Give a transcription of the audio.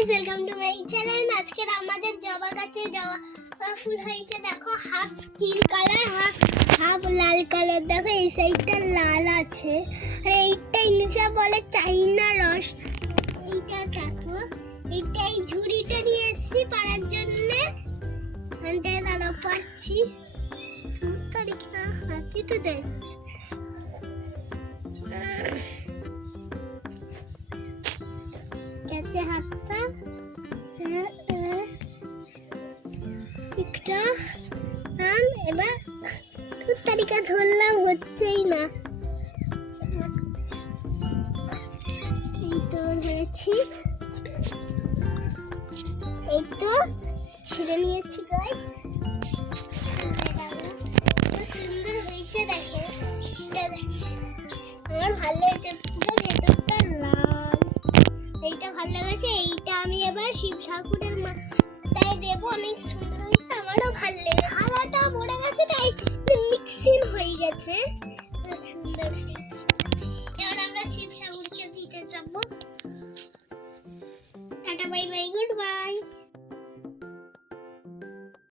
Guys, welcome to my channel. আজকে আমাদের জবা গাছে জবা ফুল হয়েছে। দেখো, হাফ স্কিন কালার, হাফ লাল কালার। দেখো এই সাইডটা লাল আছে, আর এইটাই নিচে বলে চাইনা রস। এইটা দেখো, এইটাই ঝুড়িটা নিয়ে এসেছি পাড়ার জন্য। আনতে দাঁড়া পাচ্ছি তারিখ না, হাতি তো যাচ্ছে। গেছে হাতটা একটা নাম। এবার দু তারিখা ধরলাম, হচ্ছেই না। এই তো ধরেছি, এই তো ছিঁড়ে নিয়েছি গাইস। সুন্দর হয়েছে, দেখে আমার ভালো হয়েছে। পুরো ভেতরটা লাল, এইটা ভালো লেগেছে। এইটা আমি এবার শিব ঠাকুরের মাথায় দেবো, অনেক সুন্দর হয়েছে। আমারও ভালো লেগেছে। হাওয়াটা মরে গেছে, তাই মিক্সিং হয়ে গেছে, সুন্দর হয়েছে। এবার আমরা শিব ঠাকুরকে দিতে যাবো। Tata, bye bye, good bye.